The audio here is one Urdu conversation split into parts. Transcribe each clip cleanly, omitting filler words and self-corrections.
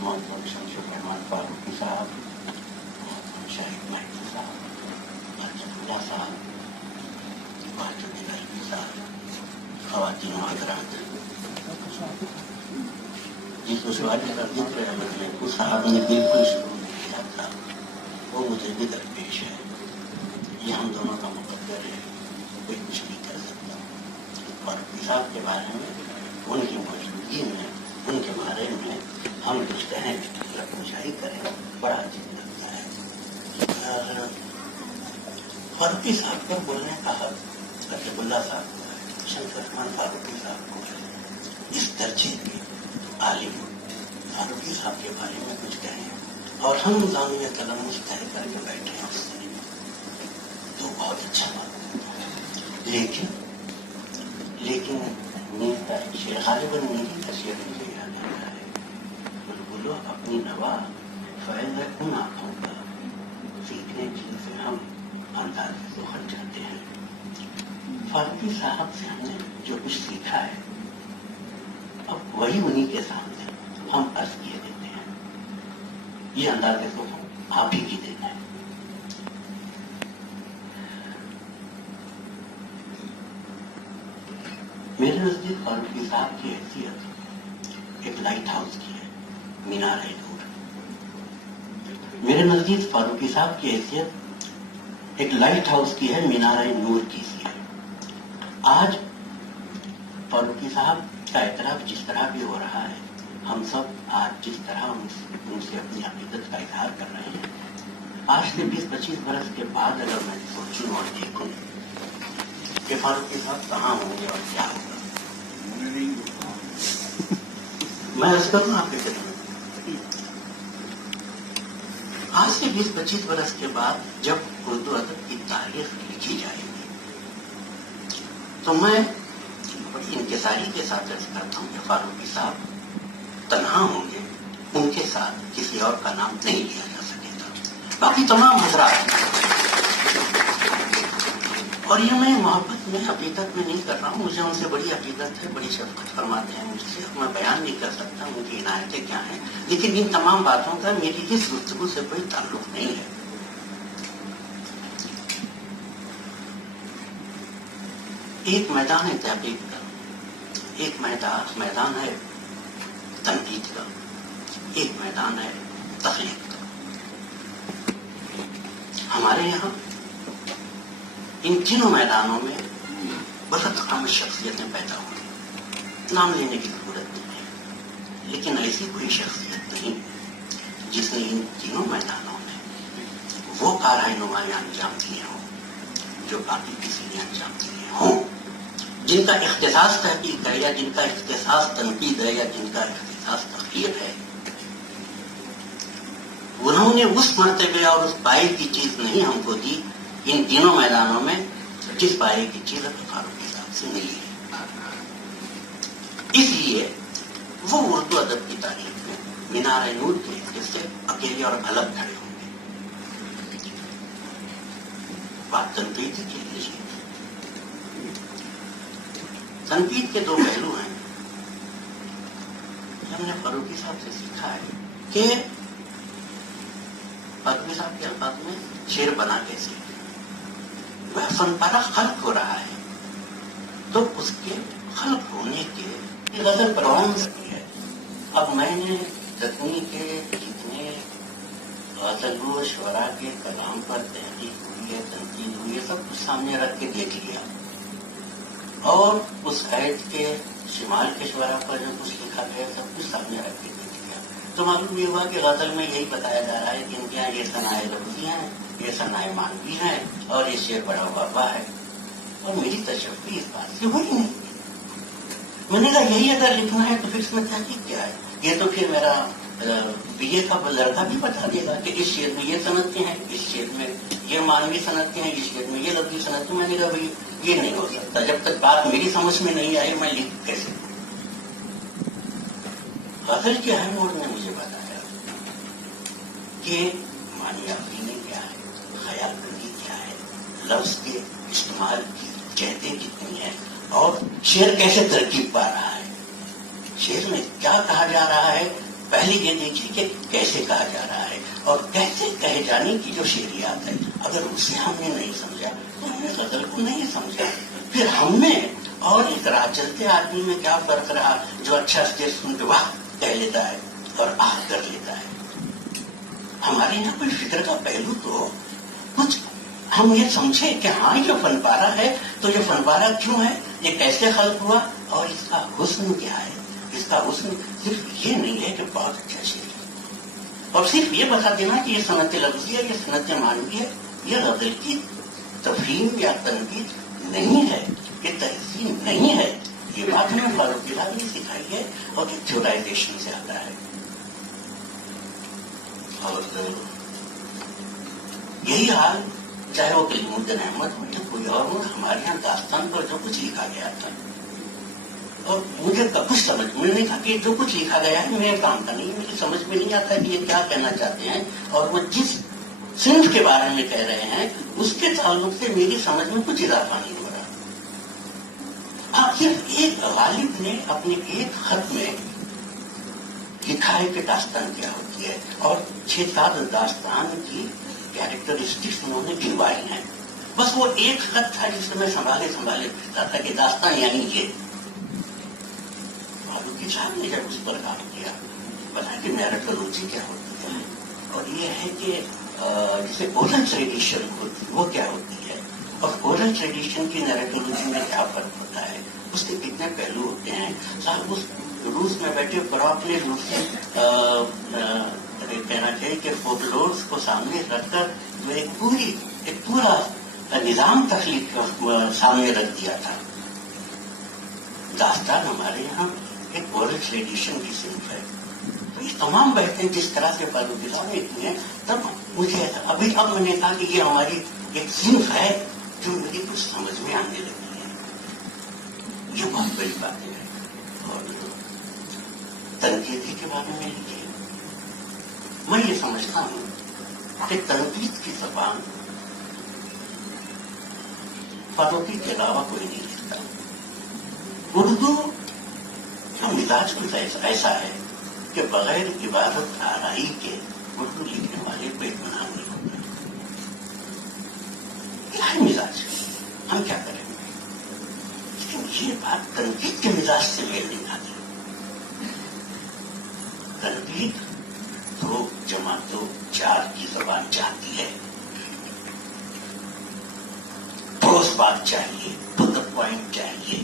محترم شمشد رحمان فاروقی صاحب، محترم شاہد مہدی صاحب، اللہ صاحب، صاحب، خواتین و حضرات، جس دشواری کا ذکر ہے اس صاحب نے بالکل شروع میں کیا تھا وہ مجھے بھی درپیش ہے. یہ ہم دونوں کا مقدر ہے، کوئی کچھ نہیں کر سکتا. اور صاحب کے بارے میں ان کی موجودگی میں ان کے بارے میں ہم کچھ کہیں یا پوچھائی کریں بڑا عجیب لگتا ہے. فاروقی صاحب پر بولنے کا حق عطیق اللہ صاحب کو ہے، شمشد رحمان فاروقی صاحب کو ہے. اس درجے کے عالم فاروقی صاحب کے بارے میں کچھ کہیں اور ہم نظامیہ قلم مشتہر کر کے بیٹھے ہیں اس سے تو بہت اچھا بات ہے. لیکن میرا شعر غالباً میری کا شعر مجھے یاد آتا ہے، بلبلو اپنی نوا فیض ہے ان آنکھوں کا، سیکھنے کی سے ہم انداز سے خرچ جاتے ہیں. فاروقی صاحب سے ہم نے جو کچھ سیکھا ہے اب وہی انہی کے سامنے ہم عرض کیے دیتے ہیں. یہ انداز تو آپ ہی کی دینا ہے. میرے نزدیک فاروقی صاحب کی حیثیت ایک لائٹ ہاؤس کی ہے، مینار نور. میرے نزدیک فاروقی صاحب کی حیثیت ایک لائٹ ہاؤس کی ہے، مینار نور کی سی ہے. آج فاروقی صاحب کا اعتراف جس طرح بھی ہو رہا ہے، ہم سب آج جس طرح ان سے اپنی عقیدت کا اظہار کر رہے ہیں، آج سے 20-25 برس کے بعد اگر میں سوچوں اور دیکھوں کہ فاروقی صاحب کہاں ہوں گے اور کیا ہوگا، میں عرض کروں آپ کے خدمت آج سے 20-25 برس کے بعد جب اردو ادب کی تاریخ لکھی جائے گی تو میں بڑی انکساری کے ساتھ عرض کرتا ہوں کہ فاروقی صاحب تنہا ہوں گے، ان کے ساتھ کسی اور کا نام نہیں لیا جا سکے گا. باقی تمام حضرات، اور یہ میں محبت میں حقیقت میں نہیں کر رہا ہوں، مجھے ان سے بڑی حقیقت ہے، بڑی شفقت فرماتے ہیں مجھ سے، میں بیان نہیں کر سکتا ان کی عنایتیں کیا ہیں، لیکن ان تمام باتوں کا میری اس گفتگو سے کوئی تعلق نہیں ہے. ایک میدان ہے تحقیق کا، ایک میدان ہے تنقید کا، ایک میدان ہے تخلیق کا. ہمارے یہاں ان تینوں میدانوں میں بہت اہم شخصیتیں پیدا ہوئی، نام لینے کی ضرورت نہیں ہے، لیکن ایسی کوئی شخصیت نہیں جس نے ان تینوں میدانوں میں وہ کارنامے انجام دیے ہوں جو باقی کسی نے انجام دیے ہوں، جن کا اختصاص تحقیق ہے یا جن کا اختصاص تنقید ہے یا جن کا اختصاص تخلیق ہے. انہوں نے اس مرتبے اور اس پائے کی چیز نہیں ہم کو دی ان تینوں میدانوں میں جس پائے کی چیز فاروقی صاحب سے ملی ہے. اس لیے وہ اردو ادب کی تاریخ میں مینار نور کے حصے سے اکیلے اور الگ کھڑے ہوں گے. بات تنقید کے لیے، تنقید کے دو پہلو ہیں. ہم نے فاروقی صاحب سے سیکھا ہے کہ فاروقی صاحب کے الفاظ میں شعر بنا کیسے، وہ فن پارہ خلق ہو رہا ہے تو اس کے خلق ہونے کے غزل پروان سکی ہے. اب میں نے دکنی کے جتنے غزل و شعراء کے کلام پر تحقیق ہوئی ہے، تنقید ہوئی ہے، سب کچھ سامنے رکھ کے دیکھ لیا، اور اس عید کے شمال کے شعراء پر جو کچھ لکھا گیا سب کچھ سامنے رکھ کے دیکھ لیا، تو معلوم یہ ہوا کہ غزل میں یہی بتایا جا رہا ہے کہ ان کے یہاں یہ ثنائے لفظی ہیں، یہ ثنائے معنوی ہیں، اور یہ شعر بڑا واقعہ ہے. اور میری تشفی اس بات سے ہوئی نہیں. میں نے کہا یہی اگر لکھنا ہے تو پھر اس میں تحقیق کیا ہے؟ یہ تو پھر میرا بی اے کا لڑکا بھی بتا دے گا کہ اس شعر میں یہ صنعتیں ہیں، اس شعر میں یہ معنوی صنعتیں ہیں، اس شعر میں یہ لفظی صنعتیں. میں نے کہا بھائی یہ نہیں ہو سکتا، جب تک بات میری سمجھ میں نہیں آئی میں لکھ کیسے. غزل کے اہم موڑ نے مجھے بتایا کہ معنی آفرینی کیا ہے، خیال بندی کیا ہے، لفظ کے استعمال کی جہتیں کتنی ہیں، اور شعر کیسے ترکیب پا رہا ہے، شعر میں کیا کہا جا رہا ہے پہلے یہ دیکھیے کہ کیسے کہا جا رہا ہے اور کیسے کہے جانے کی جو شعریات ہے، اگر اسے ہم نے نہیں سمجھا تو ہم نے غزل کو نہیں سمجھا. پھر ہم میں اور ایک راہ چلتے آدمی میں کیا فرق رہا جو اچھا اسٹیج سن کے واہ کہہ لیتا ہے اور آہ کر لیتا ہے. ہمارے یہاں کوئی فکر کا پہلو تو کچھ ہم یہ سمجھے کہ ہاں یہ فن پارہ ہے تو یہ فن پارہ کیوں ہے، یہ کیسے خلق ہوا اور اس کا حسن کیا ہے. اس کا حسن صرف یہ نہیں ہے کہ بہت اچھا شعر ہے اور صرف یہ بتا دینا کہ یہ صنعت لفظی ہے، یہ صنعت معنوی ہے. یہ غزل کی تفہیم یا تنقید نہیں ہے، یہ تہذیب نہیں ہے. یہ بات ہمیں فاروق الہی نے سکھائی ہے اور یہ تھیورائزیشن سے آتا ہے. اور یہی حال چاہے وہ کلیم الدین احمد ہو یا کوئی اور ہو، ہمارے یہاں داستان پر جو کچھ لکھا گیا تھا اور مجھے کچھ سمجھ میں نہیں تھا کہ جو کچھ لکھا گیا ہے میرے کام کا نہیں، مجھے سمجھ میں نہیں آتا کہ یہ کیا کہنا چاہتے ہیں اور وہ جس صنف کے بارے میں کہہ رہے ہیں اس کے تعلق سے میری سمجھ میں کچھ اضافہ نہیں ہو رہا. ہاں صرف ایک غالب نے اپنے ایک خط میں لکھا ہے کہ داستان کیا ہوتی ہے اور 6-7 داستان کی کیریکٹرسٹکس انہوں نے گنوائی ہیں. بس وہ ایک خط تھا جس میں سنبھالے پھرتا تھا کہ داستان یعنی یہ. فاروقی صاحب نے جب اس پر کام کیا بتایا کہ نیریٹولوجی کیا ہوتی ہے اور یہ ہے کہ جسے اورل ٹریڈیشن ہوتی ہے وہ کیا ہوتی ہے اور اورل ٹریڈیشن کی نیریٹولوجی میں کیا فرق ہوتا ہے، اس کے کتنے پہلو ہوتے ہیں. صاحب اس روس میں بیٹھے پراپرلی روسی کہنا چاہیے کہ فولکلورس کو سامنے رکھ کر جو ایک پورا نظام تخلیق سامنے رکھ دیا تھا. داستان ہمارے یہاں ایک اورل ٹریڈیشن کی صنف ہے. تو یہ تمام بحثیں جس طرح سے فاروق صاحب نے کی ہیں تب مجھے اب میں نے کہا کہ یہ ہماری ایک صنف ہے جو مجھے کچھ سمجھ میں آنے لگی ہے. یہ بہت بڑی بات ہے. اور تنقید کے بارے میں لکھیے، میں یہ سمجھتا ہوں کہ تنقید کی زبان فاروقی کے علاوہ کوئی نہیں لکھتا. اردو کا مزاج کچھ ایسا ہے کہ بغیر عبادت آرائی کے اردو لکھنے والے کو اطمینان نہیں ہوتا. یہ ہے مزاج، ہم کیا کریں گے. لیکن یہ بات تنقید کے مزاج سے میل نہیں کھاتی. تنقید 2 + 2 4 کی زبان چاہتی ہے. ٹھوس بات چاہیے، ٹو دا پوائنٹ چاہیے.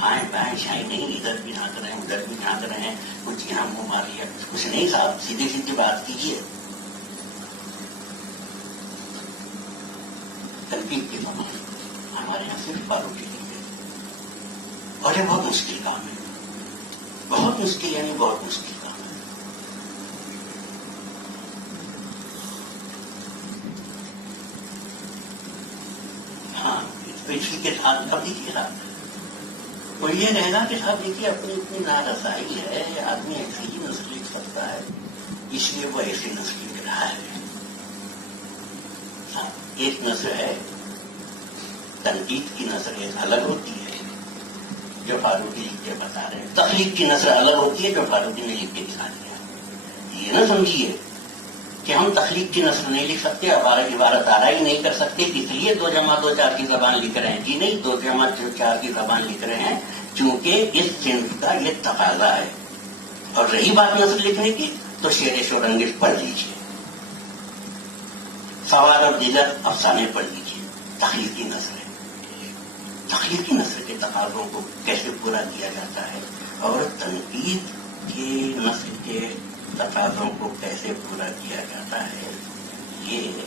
آئیں بائیں شائیں نہیں، ادھر بھی جھانک رہے ہیں ادھر بھی جھانک رہے ہیں، کچھ یہاں منہ مار لیا کچھ نہیں. صاحب سیدھی بات کیجیے. تنقید کی زبان ہمارے یہاں صرف فاروقی کی ہے اور یہ بہت مشکل کام ہے. بہت مشکل یعنی بہت مشکل کام ہے. ہاں اسی کے ساتھ اب دیکھیے صاحب وہ یہ رہے گا کہ صاحب دیکھیے اپنی اتنی نارسائی ہے، آدمی ایسی ہی نسل لکھ سکتا ہے اس لیے وہ ایسی نسل لکھ رہا ہے. ایک نثر ہے تنقید کی نثر ایک الگ ہوتی ہے جو فاروقی لکھ کے بتا رہے ہیں. تخلیق کی نثر الگ ہوتی ہے جو فاروقی نے لکھ کے دکھا دیا. یہ نہ سمجھیے کہ ہم تخلیق کی نثر نہیں لکھ سکتے، عبارت آرائی نہیں کر سکتے اس لیے 2 + 2 4 کی زبان لکھ رہے ہیں. جی نہیں، 2 + 4 کی زبان لکھ رہے ہیں چونکہ اس صنف کا یہ تقاضا ہے. اور رہی بات نثر لکھنے کی تو شعر شورانگیز پڑھ لیجیے، سوار اور دیگر افسانے پڑھ لیجیے. تخلیقی نثر ہے. تخلیقی نثر کے تقاضوں کو کیسے پورا کیا جاتا ہے اور تنقید کے نثر کے تقاضوں کو کیسے پورا کیا جاتا ہے، یہ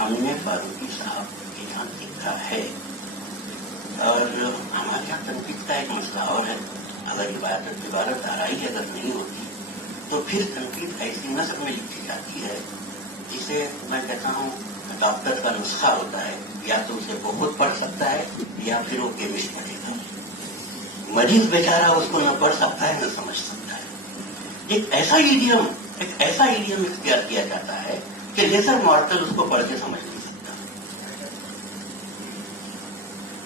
ہم نے فاروقی صاحب کے یہاں سیکھا ہے. اور ہمارے یہاں تنقید کا ایک مسئلہ اور ہے. اگر عبارت آرائی اگر نہیں ہوتی تو پھر تنقید ایسی نثر میں لکھی جاتی ہے جسے میں کہتا ہوں ڈاکٹر کا نسخہ ہوتا ہے، یا تو اسے وہ خود پڑھ سکتا ہے یا پھر وہ کیمسٹ پڑھے گا. مریض بیچارہ اس کو نہ پڑھ سکتا ہے نہ سمجھ سکتا ہے. ایک ایسا ایڈیم اختیار کیا جاتا ہے کہ لیسر مارٹل اس کو پڑھ کے سمجھ نہیں سکتا.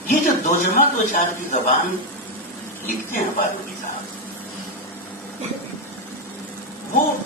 یہ جو 2 + 2 4 کی زبان لکھتے ہیں فاروقی صاحب،